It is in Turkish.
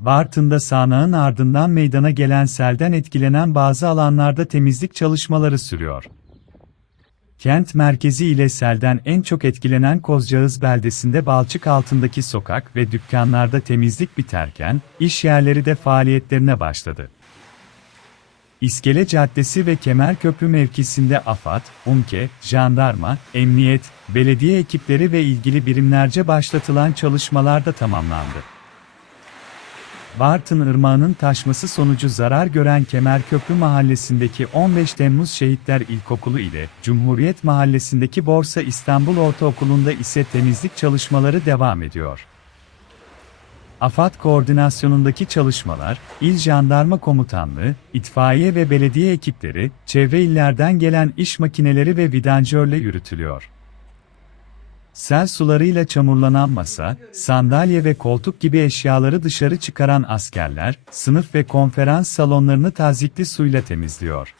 Bartın'da sağanağın ardından meydana gelen selden etkilenen bazı alanlarda temizlik çalışmaları sürüyor. Kent merkezi ile selden en çok etkilenen Kozcağız beldesinde balçık altındaki sokak ve dükkanlarda temizlik biterken, iş yerleri de faaliyetlerine başladı. İskele Caddesi ve Kemerköprü mevkisinde AFAD, UMKE, jandarma, emniyet, belediye ekipleri ve ilgili birimlerce başlatılan çalışmalar da tamamlandı. Bartın Irmağı'nın taşması sonucu zarar gören Kemerköprü Mahallesi'ndeki 15 Temmuz Şehitler İlkokulu ile Cumhuriyet Mahallesi'ndeki Borsa İstanbul Ortaokulu'nda ise temizlik çalışmaları devam ediyor. AFAD koordinasyonundaki çalışmalar, İl Jandarma Komutanlığı, itfaiye ve belediye ekipleri, çevre illerden gelen iş makineleri ve vidanjörle yürütülüyor. Sel sularıyla çamurlanan masa, sandalye ve koltuk gibi eşyaları dışarı çıkaran askerler, sınıf ve konferans salonlarını tazikli suyla temizliyor.